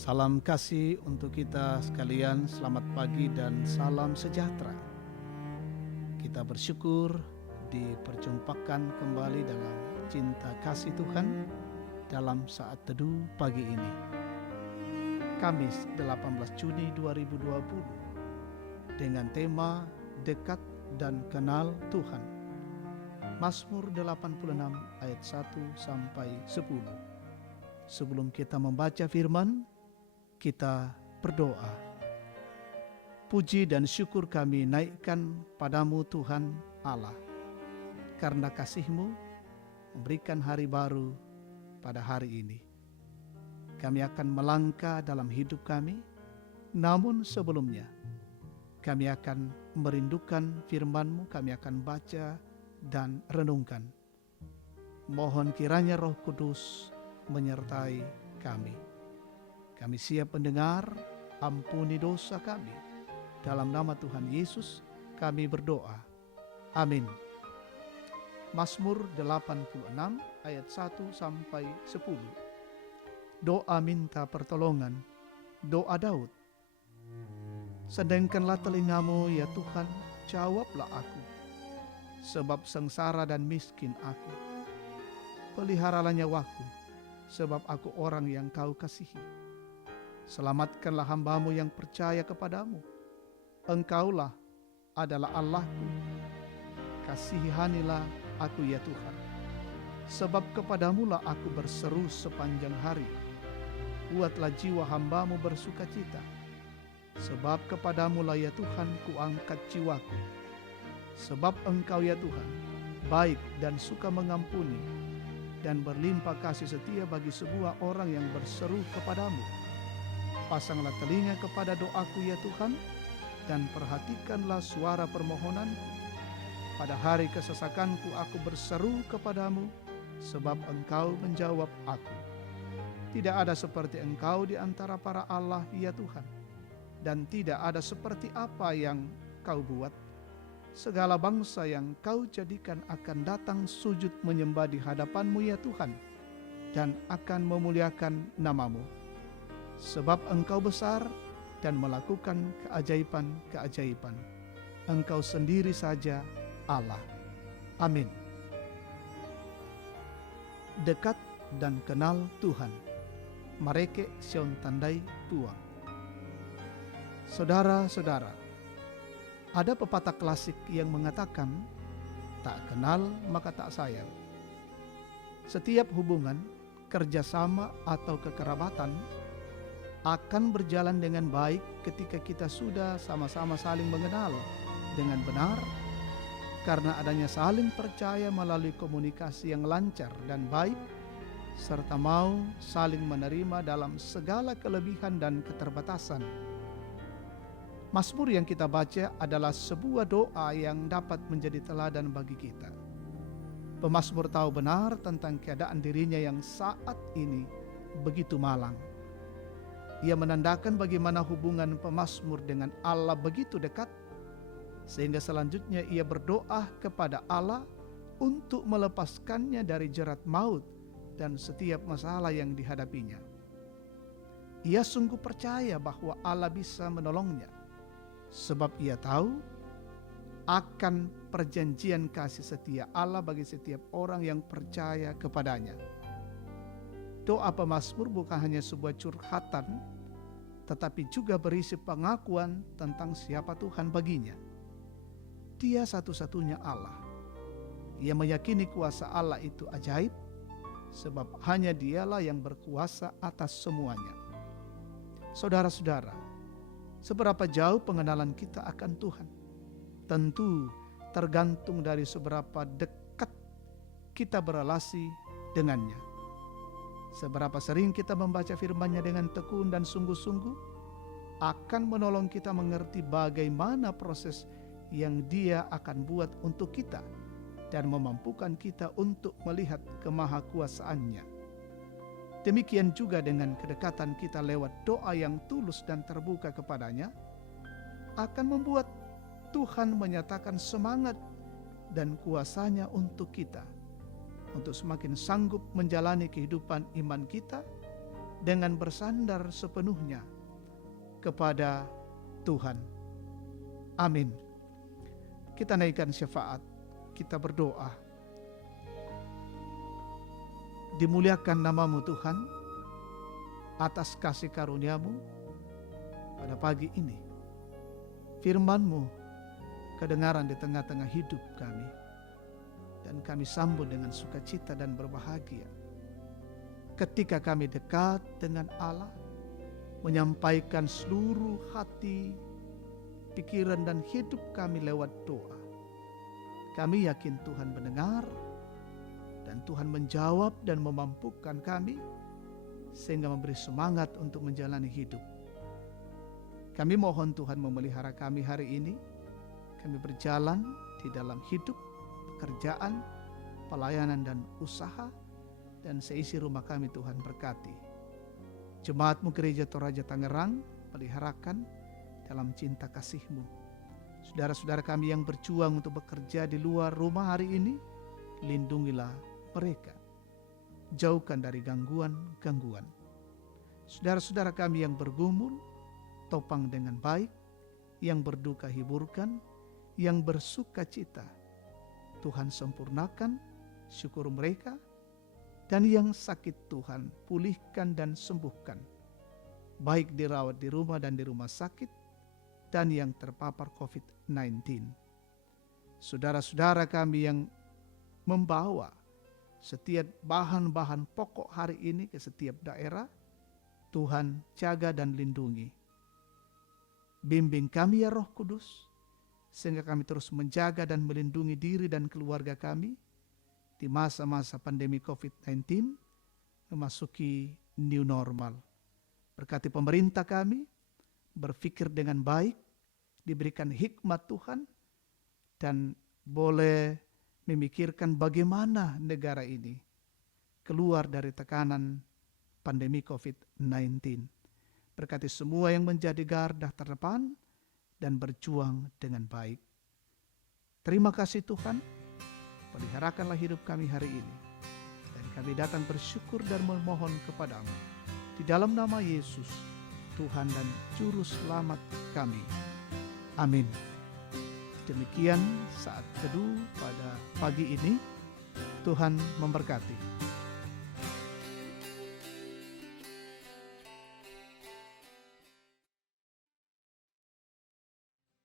Salam kasih untuk kita sekalian, selamat pagi dan salam sejahtera. Kita bersyukur diperjumpakan kembali dalam cinta kasih Tuhan dalam saat teduh pagi ini. Kamis 18 Juni 2020 dengan tema Dekat dan Kenal Tuhan. Mazmur 86 ayat 1 sampai 10. Sebelum kita membaca firman, kita berdoa. Puji dan syukur kami naikkan padamu Tuhan Allah, karena kasih-Mu memberikan hari baru pada hari ini. Kami akan melangkah dalam hidup kami, namun sebelumnya kami akan merindukan firman-Mu, kami akan baca dan renungkan. Mohon kiranya Roh Kudus menyertai kami. Kami siap mendengar, ampuni dosa kami. Dalam nama Tuhan Yesus kami berdoa. Amin. Mazmur 86 ayat 1 sampai 10. Doa minta pertolongan, doa Daud. Sedengkanlah telingamu ya Tuhan, jawablah aku. Sebab sengsara dan miskin aku. Peliharalah nyawaku, sebab aku orang yang Kau kasihi. Selamatkanlah hamba-Mu yang percaya kepadamu. Engkaulah adalah Allahku. Kasihanilah aku ya Tuhan. Sebab kepadamu-lah aku berseru sepanjang hari. Buatlah jiwa hamba-Mu bersukacita. Sebab kepadamu-lah ya Tuhan kuangkat jiwaku. Sebab Engkau ya Tuhan baik dan suka mengampuni, dan berlimpah kasih setia bagi sebuah orang yang berseru kepadamu. Pasanglah telinga kepada doaku ya Tuhan, dan perhatikanlah suara permohonanku. Pada hari kesesakanku aku berseru kepadamu, sebab Engkau menjawab aku. Tidak ada seperti Engkau di antara para Allah ya Tuhan, dan tidak ada seperti apa yang Kau buat. Segala bangsa yang Kau jadikan akan datang sujud menyembah di hadapan-Mu ya Tuhan, dan akan memuliakan nama-Mu. Sebab Engkau besar dan melakukan keajaiban-keajaiban. Engkau sendiri saja Allah. Amin. Dekat dan kenal Tuhan. Mareke Sion Tandai Tuang. Saudara-saudara, ada pepatah klasik yang mengatakan, tak kenal maka tak sayang. Setiap hubungan, kerjasama atau kekerabatan akan berjalan dengan baik ketika kita sudah sama-sama saling mengenal dengan benar, karena adanya saling percaya melalui komunikasi yang lancar dan baik, serta mau saling menerima dalam segala kelebihan dan keterbatasan. Mazmur yang kita baca adalah sebuah doa yang dapat menjadi teladan bagi kita. Pemazmur tahu benar tentang keadaan dirinya yang saat ini begitu malang. Ia menandakan bagaimana hubungan pemazmur dengan Allah begitu dekat, sehingga selanjutnya ia berdoa kepada Allah untuk melepaskannya dari jerat maut dan setiap masalah yang dihadapinya. Ia sungguh percaya bahwa Allah bisa menolongnya, sebab ia tahu akan perjanjian kasih setia Allah bagi setiap orang yang percaya kepadanya. Doa pemazmur bukan hanya sebuah curhatan, tetapi juga berisi pengakuan tentang siapa Tuhan baginya. Dia satu-satunya Allah. Ia meyakini kuasa Allah itu ajaib, sebab hanya Dialah yang berkuasa atas semuanya. Saudara-saudara, seberapa jauh pengenalan kita akan Tuhan? Tentu tergantung dari seberapa dekat kita berelasi dengannya. Seberapa sering kita membaca firman-Nya dengan tekun dan sungguh-sungguh akan menolong kita mengerti bagaimana proses yang Dia akan buat untuk kita dan memampukan kita untuk melihat kemahakuasaan-Nya. Demikian juga dengan kedekatan kita lewat doa yang tulus dan terbuka kepada-Nya akan membuat Tuhan menyatakan semangat dan kuasa-Nya untuk kita, untuk semakin sanggup menjalani kehidupan iman kita dengan bersandar sepenuhnya kepada Tuhan. Amin. Kita naikkan syafaat, kita berdoa. Dimuliakan namamu Tuhan atas kasih karuniamu pada pagi ini. Firman-Mu kedengaran di tengah-tengah hidup kami, dan kami sambut dengan sukacita dan berbahagia ketika kami dekat dengan Allah, menyampaikan seluruh hati, pikiran dan hidup kami lewat doa. Kami yakin Tuhan mendengar dan Tuhan menjawab dan memampukan kami sehingga memberi semangat untuk menjalani hidup. Kami mohon Tuhan memelihara kami hari ini. Kami berjalan di dalam hidup, pekerjaan, pelayanan dan usaha, dan seisi rumah kami Tuhan berkati. Jemaat-Mu Gereja Toraja Tangerang, peliharakan dalam cinta kasih-Mu. Saudara-saudara kami yang berjuang untuk bekerja di luar rumah hari ini, lindungilah mereka. Jauhkan dari gangguan-gangguan. Saudara-saudara kami yang bergumul, topang dengan baik, yang berduka hiburkan, yang bersuka cita, Tuhan sempurnakan syukur mereka, dan yang sakit Tuhan pulihkan dan sembuhkan, baik dirawat di rumah dan di rumah sakit, dan yang terpapar COVID-19. Saudara-saudara kami yang membawa setiap bahan-bahan pokok hari ini ke setiap daerah, Tuhan jaga dan lindungi. Bimbing kami ya Roh Kudus, sehingga kami terus menjaga dan melindungi diri dan keluarga kami di masa-masa pandemi COVID-19 memasuki new normal. Berkati pemerintah kami, berpikir dengan baik, diberikan hikmat Tuhan, dan boleh memikirkan bagaimana negara ini keluar dari tekanan pandemi COVID-19. Berkati semua yang menjadi garda terdepan dan berjuang dengan baik. Terima kasih Tuhan, peliharakanlah hidup kami hari ini. Dan kami datang bersyukur dan memohon kepadamu. Di dalam nama Yesus, Tuhan dan Juru Selamat kami. Amin. Demikian saat teduh pada pagi ini. Tuhan memberkati.